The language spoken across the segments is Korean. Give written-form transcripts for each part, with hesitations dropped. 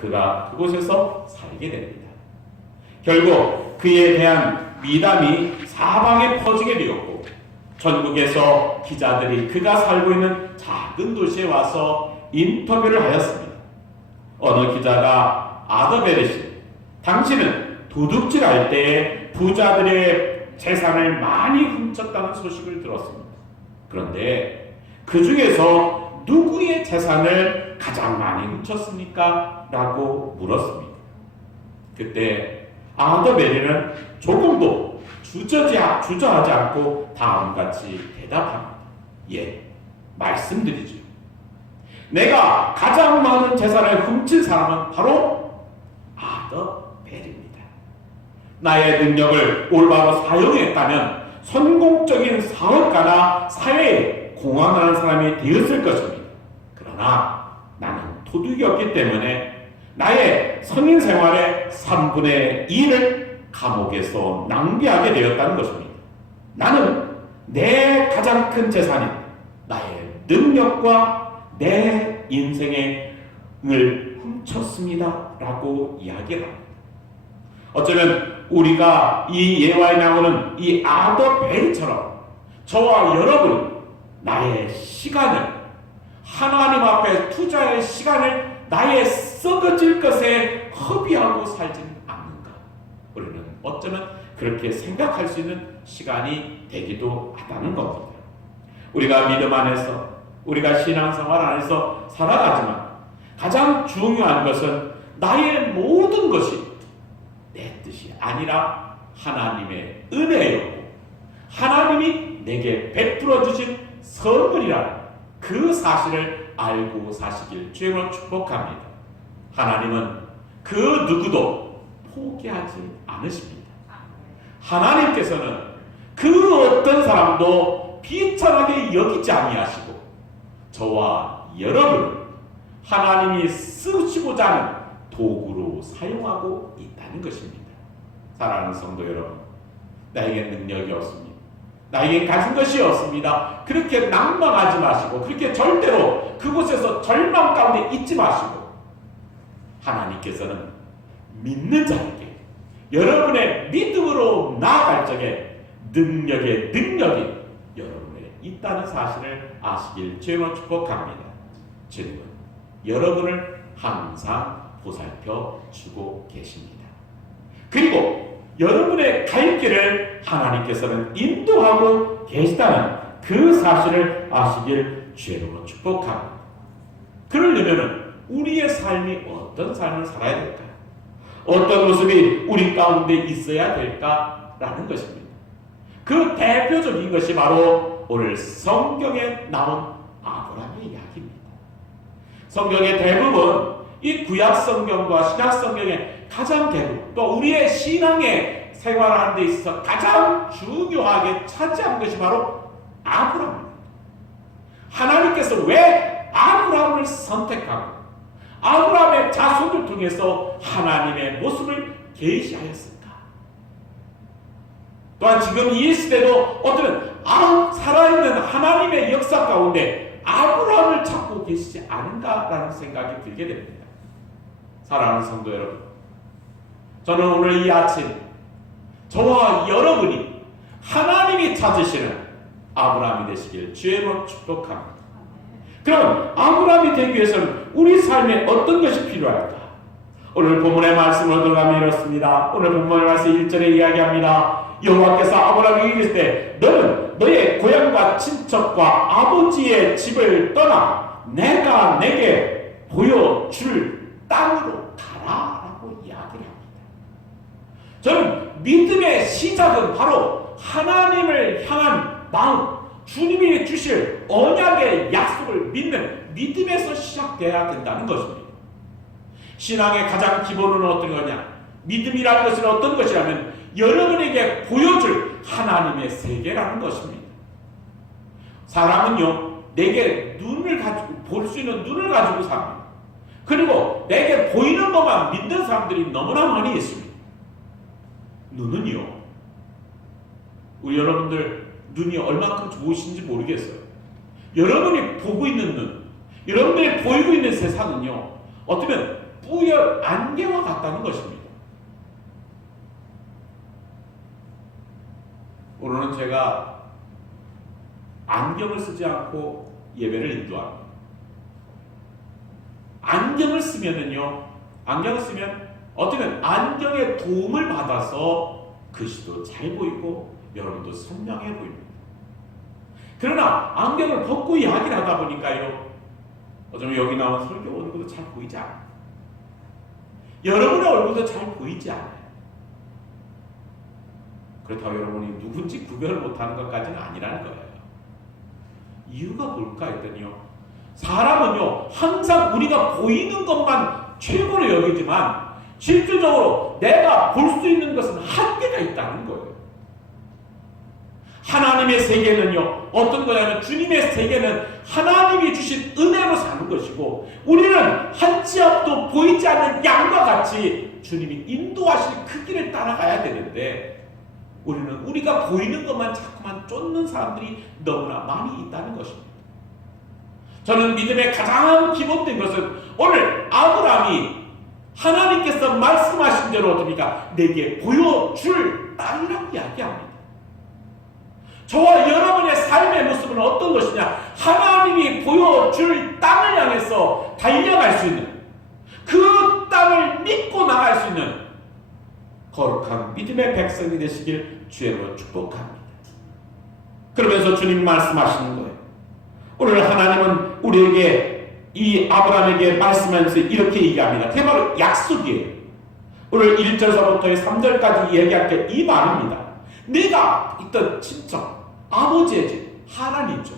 그가 그곳에서 살게 됩니다. 결국 그에 대한 미담이 사방에 퍼지게 되었고 전국에서 기자들이 그가 살고 있는 작은 도시에 와서 인터뷰를 하였습니다. 어느 기자가 아더베르시, 당신은 도둑질할 때에 부자들의 재산을 많이 훔쳤다는 소식을 들었습니다. 그런데 그 중에서 누구의 재산을 가장 많이 훔쳤습니까? 라고 물었습니다. 그때 아더베르는 조금도 주저하지 않고 다음같이 대답합니다. 예, 말씀드리죠. 내가 가장 많은 재산을 훔친 사람은 바로 아더베르입니다. 나의 능력을 올바로 사용했다면 성공적인 사업가나 사회에 공헌하는 사람이 되었을 것입니다. 그러나 나는 도둑이었기 때문에 나의 성인 생활의 3분의 1을 감옥에서 낭비하게 되었다는 것입니다. 나는 내 가장 큰 재산인 나의 능력과 내 인생을 훔쳤습니다. 라고 이야기를 합니다. 어쩌면 우리가 이 예화에 나오는 이 아더베르처럼 저와 여러분 나의 시간을 하나님 앞에 투자할 시간을 나의 썩어질 것에 허비하고 살지는 않는가. 우리는 어쩌면 그렇게 생각할 수 있는 시간이 되기도 하다는 겁니다. 우리가 믿음 안에서 우리가 신앙생활 안에서 살아가지만 가장 중요한 것은 나의 모든 것이 내 뜻이 아니라 하나님의 은혜였고 하나님이 내게 베풀어 주신 선물이라는 그 사실을 알고 사시길 주님으로 축복합니다. 하나님은 그 누구도 포기하지 않으십니다. 하나님께서는 그 어떤 사람도 비천하게 여기지 아니하시고 저와 여러분을 하나님이 쓰시고자 하는 도구로 사용하고 있다는 것입니다. 사랑하는 성도 여러분, 나에겐 능력이 없습니다. 나에겐 가진 것이 없습니다. 그렇게 낭망하지 마시고 그렇게 절대로 그곳에서 절망 가운데 있지 마시고 하나님께서는 믿는 자에게 여러분의 믿음으로 나아갈 적에 능력이 여러분에 있다는 사실을 아시길 주님으로 축복합니다. 주님은 여러분을 항상 보살펴 주고 계십니다. 그리고 여러분의 갈 길을 하나님께서는 인도하고 계시다는 그 사실을 아시길 주님으로 축복합니다. 그러려면 우리의 삶이 어떤 삶을 살아야 될까요? 어떤 모습이 우리 가운데 있어야 될까라는 것입니다. 그 대표적인 것이 바로 오늘 성경에 나온 아브라함의 이야기입니다. 성경의 대부분 이 구약 성경과 신약 성경의 가장 대부분 또 우리의 신앙의 생활하는 데 있어서 가장 중요하게 차지한 것이 바로 아브라함입니다. 하나님께서 왜 아브라함을 선택하고 아브라함의 자손을 통해서 하나님의 모습을 계시하였을까? 또한 지금 이 시대도 어떤 살아있는 하나님의 역사 가운데 아브라함을 찾고 계시지 않은가라는 생각이 들게 됩니다. 사랑하는 성도 여러분, 저는 오늘 이 아침 저와 여러분이 하나님이 찾으시는 아브라함이 되시길 주의로 축복합니다. 그럼 아브라함이 되기 위해서는 우리 삶에 어떤 것이 필요할까? 오늘 본문의 말씀을 들어가면 이렇습니다. 오늘 본문의 말씀 1절에 이야기합니다. 여호와께서 아브라함에게 이르시되 너는 너의 고향과 친척과 아버지의 집을 떠나 내가 내게 보여줄 땅으로 가라라고 이야기를 합니다. 저는 믿음의 시작은 바로 하나님을 향한 마음, 주님이 주실 언약의 약속을 믿는 믿음에서 시작돼야 된다는 것입니다. 신앙의 가장 기본은 어떤 거냐? 믿음이라는 것은 어떤 것이라면 여러분에게 보여줄 하나님의 세계라는 것입니다. 사람은요, 내게 눈을 가지고 볼 수 있는 눈을 가지고 삽니다. 그리고 내게 보이는 것만 믿는 사람들이 너무나 많이 있습니다. 눈은요, 우리 여러분들 눈이 얼마큼 좋으신지 모르겠어요. 여러분이 보고 있는 눈, 여러분들이 보이고 있는 세상은요, 어쩌면 뿌연 안개와 같다는 것입니다. 오늘은 제가 안경을 쓰지 않고 예배를 인도합니다. 안경을 쓰면은요, 안경을 쓰면 어쩌면 안경의 도움을 받아서 글씨도 잘 보이고 여러분도 선명해 보입니다. 그러나 안경을 벗고 이야기를 하다 보니까요, 어쩌면 여기 나온 설교 얼굴도 잘 보이지 않아요. 여러분의 얼굴도 잘 보이지 않아요. 그렇다고 여러분이 누군지 구별을 못하는 것까지는 아니라는 거예요. 이유가 뭘까 했더니요, 사람은요 항상 우리가 보이는 것만 최고로 여기지만 실질적으로 내가 볼 수 있는 것은 한계가 있다는 거예요. 하나님의 세계는요 어떤 거냐면, 주님의 세계는 하나님이 주신 은혜로 사는 것이고, 우리는 한 치 앞도 보이지 않는 양과 같이 주님이 인도하실 그 길을 따라가야 되는데, 우리는 우리가 보이는 것만 자꾸만 쫓는 사람들이 너무나 많이 있다는 것입니다. 저는 믿음의 가장 기본된 것은, 오늘 아브라함이 하나님께서 말씀하신 대로 어떻습니까? 내게 보여줄 딸이라고 이야기합니다. 저와 여러분의 삶의 모습은 어떤 것이냐? 하나님이 보여줄 땅을 향해서 달려갈 수 있는, 그 땅을 믿고 나갈 수 있는 거룩한 믿음의 백성이 되시길 주의로 축복합니다. 그러면서 주님 말씀하시는 거예요. 오늘 하나님은 우리에게, 이 아브라함에게 말씀하면서 이렇게 얘기합니다. 그게 바로 약속이에요. 오늘 1절서부터 3절까지 얘기할 게 이 말입니다. 네가 있던 친척, 아버지의 집, 하란이죠.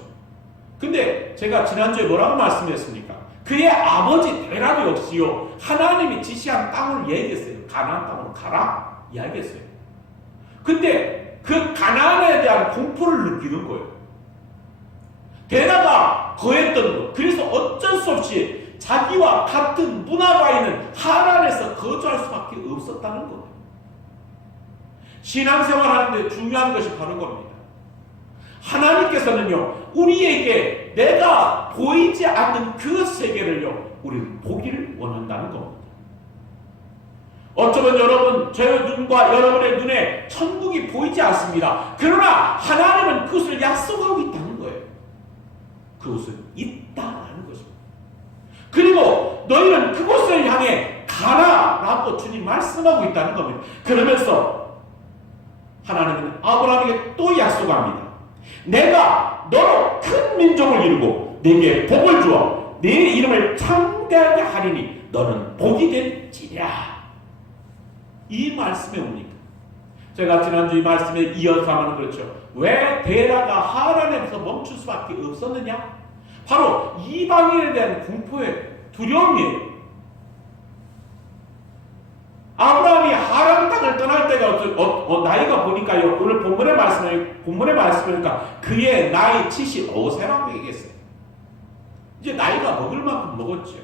근데 제가 지난주에 뭐라고 말씀했습니까? 그의 아버지 데라도 역시요, 하나님이 지시한 땅을 얘기했어요. 가나안 땅으로 가라 이야기했어요. 근데 그 가나안에 대한 공포를 느끼는 거예요. 데라가 거했던 것, 그래서 어쩔 수 없이 자기와 같은 문화가 있는 하란에서 거주할 수밖에 없었다는 거예요. 신앙생활하는데 중요한 것이 바로 겁니다. 하나님께서는요 우리에게 내가 보이지 않는 그 세계를요 우리는 보기를 원한다는 겁니다. 어쩌면 여러분, 제 눈과 여러분의 눈에 천국이 보이지 않습니다. 그러나 하나님은 그것을 약속하고 있다는 거예요. 그것은 있다라는 것입니다. 그리고 너희는 그곳을 향해 가라라고 주님 말씀하고 있다는 겁니다. 그러면서 하나님은 아브라함에게 또 약속합니다. 내가 너로 큰 민족을 이루고 내게 복을 주어 네 이름을 창대하게 하리니 너는 복이 될지니라. 이 말씀에 옵니까? 제가 지난주 이 말씀에 이어서 하면 그렇죠. 왜 데라가 하란에서 멈출 수밖에 없었느냐? 바로 이방인에 대한 공포의 두려움이에요. 아브라함이 하란 땅을 떠날 때가 나이가 보니까요, 오늘 본문의 말씀이니까 그의 나이 75세라고 얘기했어요. 이제 나이가 먹을 만큼 먹었죠.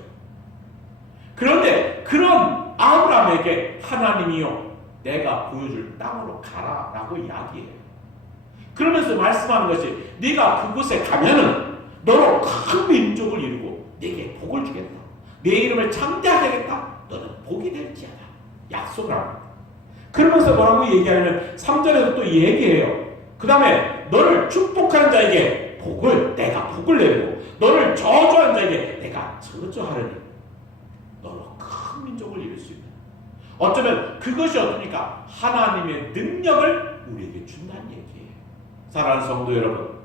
그런데 그런 아브라함에게 하나님이요 내가 보여줄 땅으로 가라라고 이야기해요. 그러면서 말씀하는 것이, 네가 그곳에 가면은 너로 큰 민족을 이루고 네게 복을 주겠다. 네 이름을 창대하게 하겠다. 너는 복이 될지어다. 약속을 합니다. 그러면서 뭐라고 얘기하냐면 3절에서 또 얘기해요. 그 다음에 너를 축복하는 자에게 내가 복을 내리고 너를 저주하는 자에게 내가 저주하리니 너로 큰 민족을 이룰 수 있는, 어쩌면 그것이 어떻습니까? 하나님의 능력을 우리에게 준다는 얘기예요. 사랑하는 성도 여러분,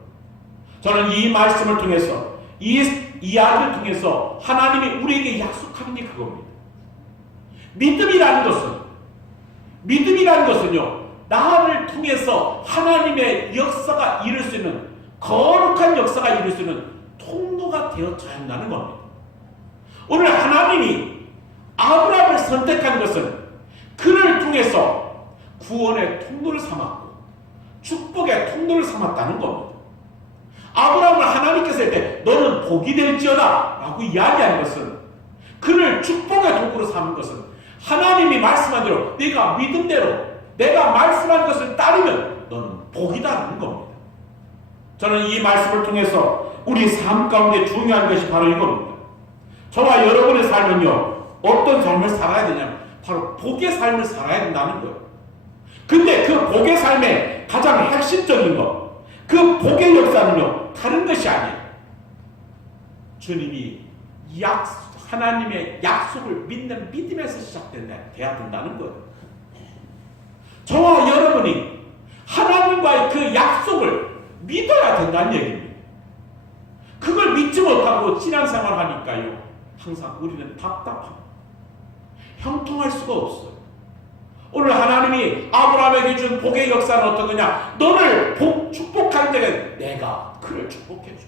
저는 이 말씀을 통해서, 이 이야기를 통해서 하나님이 우리에게 약속하는 게 그겁니다. 믿음이라는 것은요 나를 통해서 하나님의 역사가 이룰 수 있는, 거룩한 역사가 이룰 수 있는 통로가 되어져야 한다는 겁니다. 오늘 하나님이 아브라함을 선택한 것은 그를 통해서 구원의 통로를 삼았고 축복의 통로를 삼았다는 겁니다. 아브라함을 하나님께서 할 때 너는 복이 될지어다 라고 이야기한 것은, 그를 축복의 도구로 삼은 것은 하나님이 말씀한 대로 네가 믿음대로 내가 말씀한 것을 따르면 너는 복이다라는 겁니다. 저는 이 말씀을 통해서 우리 삶 가운데 중요한 것이 바로 이겁니다. 저와 여러분의 삶은요 어떤 삶을 살아야 되냐면 바로 복의 삶을 살아야 된다는 거예요. 근데 그 복의 삶의 가장 핵심적인 것, 그 복의 역사는요, 다른 것이 아니에요. 주님이 하나님의 약속을 믿는 믿음에서 시작돼야 된다는 거예요. 저와 여러분이 하나님과의 그 약속을 믿어야 된다는 얘기입니다. 그걸 믿지 못하고 신앙생활 하니까요, 항상 우리는 답답합니다. 형통할 수가 없어요. 오늘 하나님이 아브라함에게 준 복의 역사는 어떤 거냐? 너를 축복하는 자에게 내가 그를 축복해줘.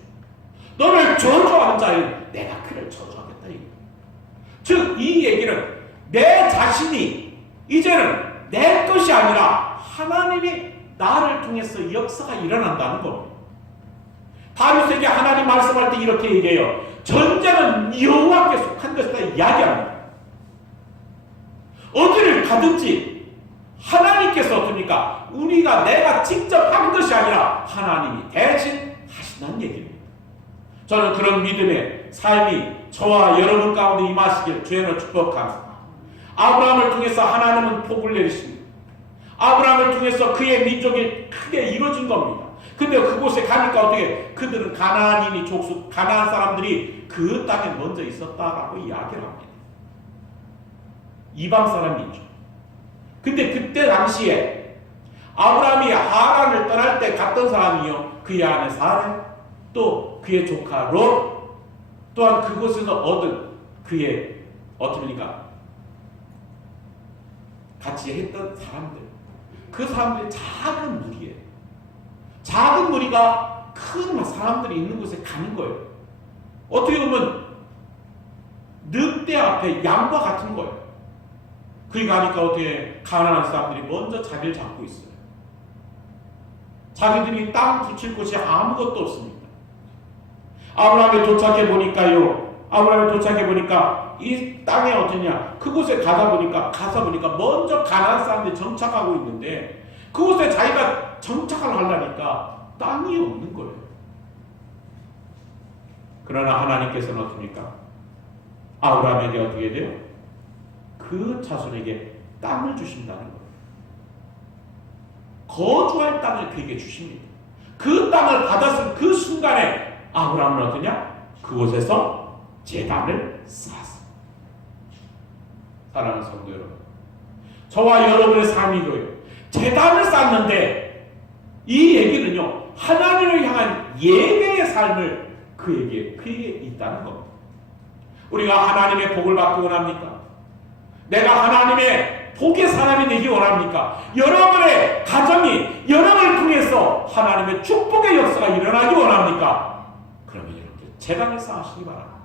너를 저주하는 자에게 내가 그를 저주하겠다. 즉, 이 얘기는 내 자신이 이제는 내 것이 아니라 하나님이 나를 통해서 역사가 일어난다는 겁니다. 다윗에게 하나님 말씀할 때 이렇게 얘기해요. 전쟁은 여호와께 속한 것이다 이야기합니다. 어디를 가든지 하나님께서 어떻습니까? 내가 직접 한 것이 아니라 하나님이 대신 하신다는 얘기입니다. 저는 그런 믿음의 삶이 저와 여러분 가운데 임하시길 주님을 축복합니다. 아브라함을 통해서 하나님은 복을 내리십니다. 아브라함을 통해서 그의 민족이 크게 이루어진 겁니다. 근데 그곳에 가니까 어떻게 그들은 가나안인이 가나안 사람들이 그 땅에 먼저 있었다라고 이야기를 합니다. 이방 사람이죠. 근데 그때 당시에 아브라함이 하란을 떠날 때 갔던 사람이요, 그의 아내 사라, 또 그의 조카 롯, 또한 그곳에서 얻은 그의 어떻습니까? 같이 했던 사람들, 그 사람들이 작은 무리예요. 작은 무리가 큰 사람들이 있는 곳에 가는 거예요. 어떻게 보면 늑대 앞에 양과 같은 거예요. 그리 가니까 어떻게 가나안 사람들이 먼저 자리를 잡고 있어요. 자기들이 땅 붙일 곳이 아무것도 없습니다. 아브라함에 도착해 보니까 이 땅에 어떠냐, 그곳에 가서 보니까 먼저 가나안 사람들이 정착하고 있는데 그곳에 자기가 정착을 하려니까 땅이 없는 거예요. 그러나 하나님께서는 어떻습니까? 아브라함에게 어떻게 돼요? 그 자손에게 땅을 주신다는 거예요. 거주할 땅을 그에게 주십니다. 그 땅을 받았을 그 순간에 아브라함은 어떠냐? 그곳에서 제단을 쌓았습니다. 사랑하는 성도 여러분, 저와 여러분의 삶이 이거예요. 제단을 쌓는데 이 얘기는요, 하나님을 향한 예배의 삶을 그에게 있다는 겁니다. 우리가 하나님의 복을 받기 원합니까? 내가 하나님의 복의 사람이 되기 원합니까? 여러분의 가정이 여러분을 통해서 하나님의 축복의 역사가 일어나기 원합니까? 그러면 여러분들 제단을 쌓으시기 바랍니다.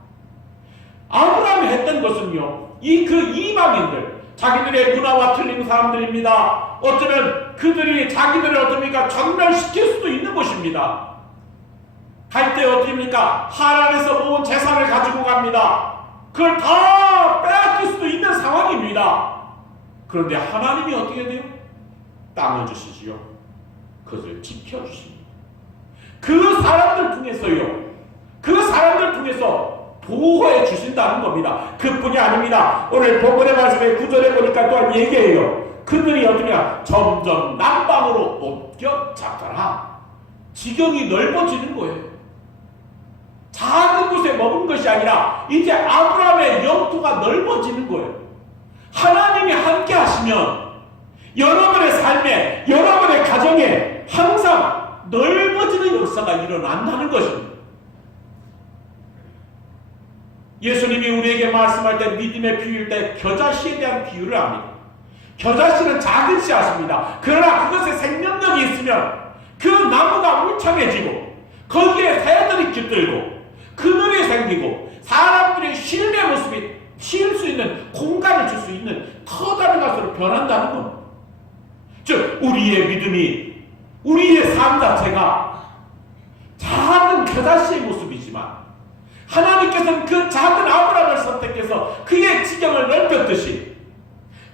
아브라함이 했던 것은요, 그 이방인들, 자기들의 문화와 틀린 사람들입니다. 어쩌면 그들이 자기들을 어떻습니까? 전멸시킬 수도 있는 것입니다. 갈 때 어떻습니까? 하란에서 모은 재산을 가지고 갑니다. 그걸 다 빼앗길 수도 있는 상황입니다. 그런데 하나님이 어떻게 돼요? 땅을 주시지요. 그것을 지켜주십니다. 그 사람들 통해서 보호해 주신다는 겁니다. 그뿐이 아닙니다. 오늘 본문의 말씀에 9절에 보니까 또한 얘기해요. 그들이 어떠냐? 점점 남방으로 옮겨 잡더라. 지경이 넓어지는 거예요. 작은 곳에 머문 것이 아니라 이제 아브라함의 영토가 넓어지는 거예요. 하나님이 함께 하시면 여러분의 삶에, 여러분의 가정에 항상 넓어지는 역사가 일어난다는 것입니다. 예수님이 우리에게 말씀할 때 믿음의 비유일 때 겨자씨에 대한 비유를 합니다. 겨자씨는 작은 씨앗입니다. 그러나 그것에 생명력이 있으면 그 나무가 울창해지고 거기에 새들이 깃들고 그늘이 생기고 사람들이 쉼의 모습이 쉴 수 있는 공간을 줄 수 있는 커다란 것으로 변한다는 겁니다. 즉 우리의 믿음이, 우리의 삶 자체가 작은 겨자씨의 모습이지만 하나님께서는 그 작은 아브라함을 선택해서 그의 지경을 넓혔듯이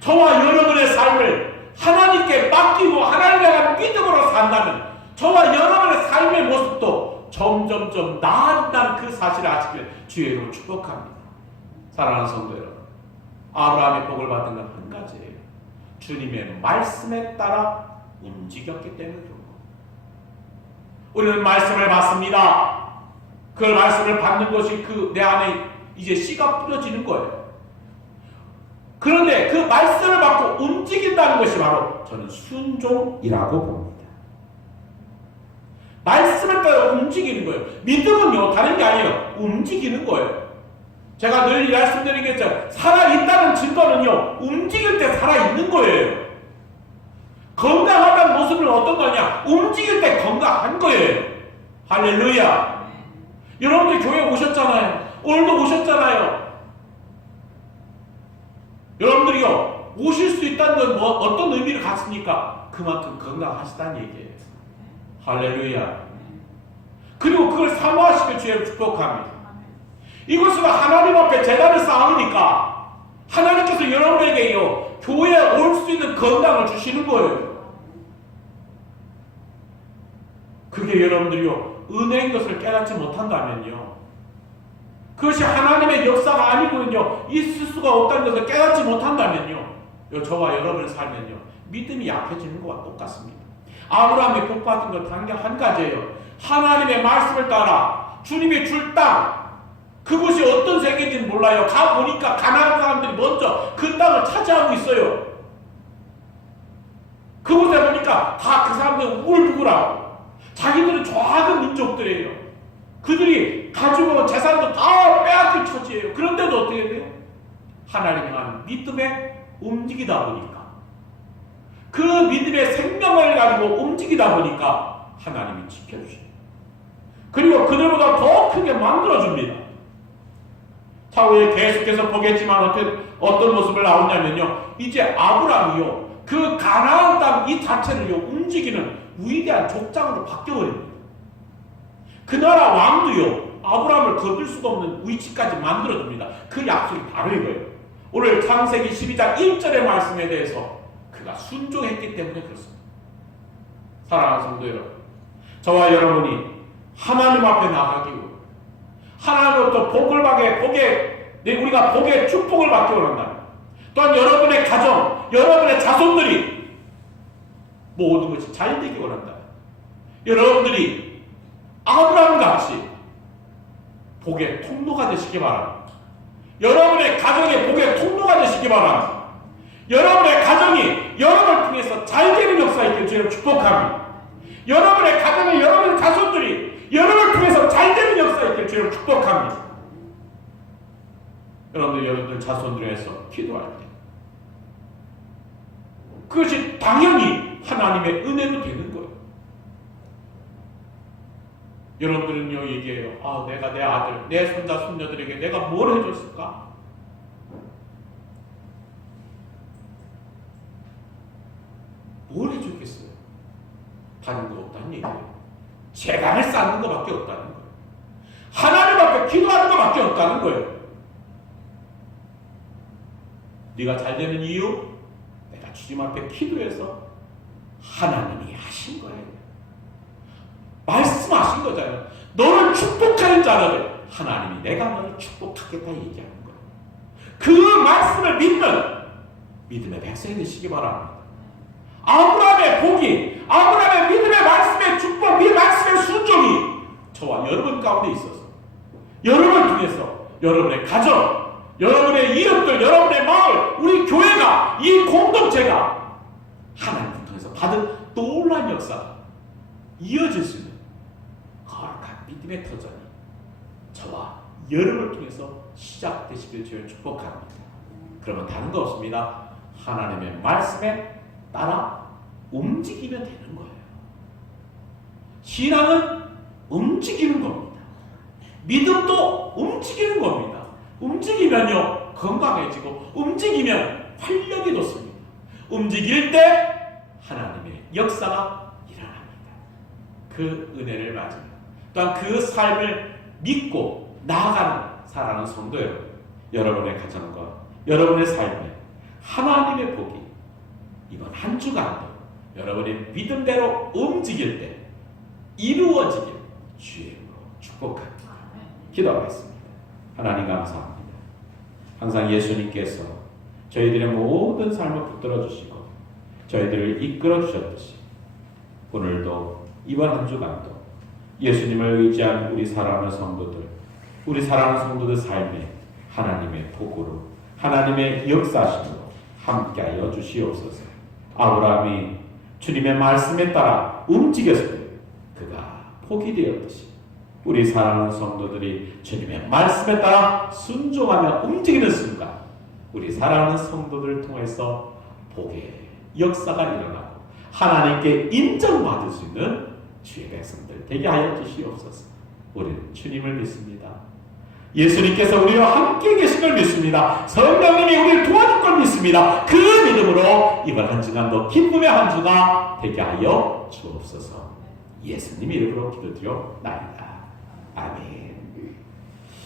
저와 여러분의 삶을 하나님께 맡기고 하나님을 향한 믿음으로 산다면 저와 여러분의 삶의 모습도 점점점 나아진다는 그 사실을 아시길 주의 이름으로 축복합니다. 사랑하는 성도 여러분, 아브라함의 복을 받은 건 한 가지예요. 주님의 말씀에 따라 움직였기 때문에 그런 겁니다. 우리는 말씀을 받습니다. 그 말씀을 받는 것이 내 안에 이제 씨가 뿌려지는 거예요. 그런데 그 말씀을 받고 움직인다는 것이 바로 저는 순종이라고 봅니다. 말씀을 따라 움직이는 거예요. 믿음은요, 다른 게 아니에요. 움직이는 거예요. 제가 늘 말씀드리겠죠. 살아있다는 증거는요, 움직일 때 살아있는 거예요. 건강하다는 모습은 어떤 거냐? 움직일 때 건강한 거예요. 할렐루야. 여러분들 교회 오셨잖아요. 오늘도 오셨잖아요. 여러분들이요, 오실 수 있다는 건 어떤 의미를 갖습니까? 그만큼 건강하시다는 얘기예요. 할렐루야. 그리고 그걸 사모하시길 주의 축복합니다. 이것은 하나님 앞에 재단을 쌓으니까 하나님께서 여러분에게요, 교회에 올 수 있는 건강을 주시는 거예요. 그게 여러분들이요, 은혜인 것을 깨닫지 못한다면요, 그것이 하나님의 역사가 아니거든요, 있을 수가 없다는 것을 깨닫지 못한다면요, 저와 여러분의 삶은요, 믿음이 약해지는 것과 똑같습니다. 아브라함이 복받은 것 단 한 가지예요. 하나님의 말씀을 따라 주님이 줄 땅, 그곳이 어떤 세계인지는 몰라요. 가보니까 가나안 사람들이 먼저 그 땅을 차지하고 있어요. 그곳에 보니까 다 그 사람들은 우글우글하고 자기들은 작은 민족들이에요. 그들이 가지고 온 재산도 다 빼앗길 처지예요. 그런데도 어떻게 돼요? 하나님이 하는 믿음에 움직이다 보니까, 그 믿음의 생명을 가지고 움직이다 보니까 하나님이 지켜주셔요. 그리고 그들보다 더 크게 만들어줍니다. 차후에 계속해서 보겠지만 어떤 모습을 나오냐면요, 이제 아브라함이요, 그 가나안 땅 이 자체를요, 움직이는 위대한 족장으로 바뀌어버립니다. 그 나라 왕도요, 아브라함을 거둘 수가 없는 위치까지 만들어줍니다. 그 약속이 바로 이거예요. 오늘 창세기 12장 1절의 말씀에 대해서 그가 순종했기 때문에 그렇습니다. 사랑하는 성도 여러분, 저와 여러분이 하나님 앞에 나가기 위해 하나님으로부터 복을 우리가 복의 축복을 받기 원한다. 또한 여러분의 가정, 여러분의 자손들이 모든 것이 잘 되기 원한다. 여러분들이 아브라함 같이 복의 통로가 되시기 바랍니다. 여러분의 가정의 복의 통로가 되시기 바랍니다. 여러분의 가정이 여러분을 통해서 잘 되는 역사에 있기를 주님 축복합니다. 여러분의 가정의 여러분의 자손들이 여러분을 통해서 잘 되는 역사에 있기를 주님 축복합니다. 여러분들 자손들을 위해서 기도할 때 그것이 당연히 하나님의 은혜로 되는 거예요. 여러분들은요, 얘기해요. 내가 내 아들, 내 손자, 손녀들에게 내가 뭘 해줬을까? 뭘 해줬겠어요? 다른 거 없다는 얘기예요. 재단을 쌓는 것밖에 없다는 거예요. 하나님 앞에 기도하는 것밖에 없다는 거예요. 네가 잘 되는 이유? 내가 주님 앞에 기도해서 하나님이 하신 거예요. 말씀하신 거잖아요. 너를 축복하는 자를 하나님이 내가 너를 축복하겠다 얘기하는 거예요. 그 말씀을 믿는 믿음의 백성이 되시기 바랍니다. 아브라함의 복이, 아브라함의 믿음의 말씀의 축복, 이 말씀의 순종이 저와 여러분 가운데 있어서 여러분을 통해서 여러분의 가정, 여러분의 이웃들, 여러분의 마을, 우리 교회가, 이 공동체가 하나님을 통해서 받은 놀라운 역사가 이어질 수 있는 거룩한 믿음의 터전이 저와 여러분을 통해서 시작되시길 주여 축복합니다. 그러면 다른 거 없습니다. 하나님의 말씀에 따라 움직이면 되는 거예요. 신앙은 움직이는 겁니다. 믿음도 움직이는 겁니다. 움직이면요, 건강해지고, 움직이면 활력이 돋습니다. 움직일 때 하나님의 역사가 일어납니다. 그 은혜를 맞으며 또한 그 삶을 믿고 나아가는 사랑하는 성도 여러분의 가정과 여러분의 삶에 하나님의 복이 이번 한 주간도 여러분의 믿음대로 움직일 때 이루어지길 주의 이름으로 축복합니다. 기도하겠습니다. 하나님 감사합니다. 항상 예수님께서 저희들의 모든 삶을 붙들어 주시고 저희들을 이끌어 주셨듯이 오늘도 이번 한 주간도 예수님을 의지한 우리 사랑하는 성도들, 우리 사랑하는 성도들 삶에 하나님의 복으로, 하나님의 역사심으로 함께하여 주시옵소서. 아브라함이 주님의 말씀에 따라 움직였을 때 그가 복이 되었듯이 우리 사랑하는 성도들이 주님의 말씀에 따라 순종하며 움직이는 순간 우리 사랑하는 성도들을 통해서 복의 역사가 일어나고 하나님께 인정받을 수 있는 주의 백성들 되게 하여 주시옵소서. 우리는 주님을 믿습니다. 예수님께서 우리와 함께 계신 걸 믿습니다. 성령님이 우리를 도와줄 걸 믿습니다. 그 믿음으로 이번 한 주간도 기쁨의 한 주가 되게 하여 주옵소서. 예수님 이름으로 기도드려 나이다. 아멘.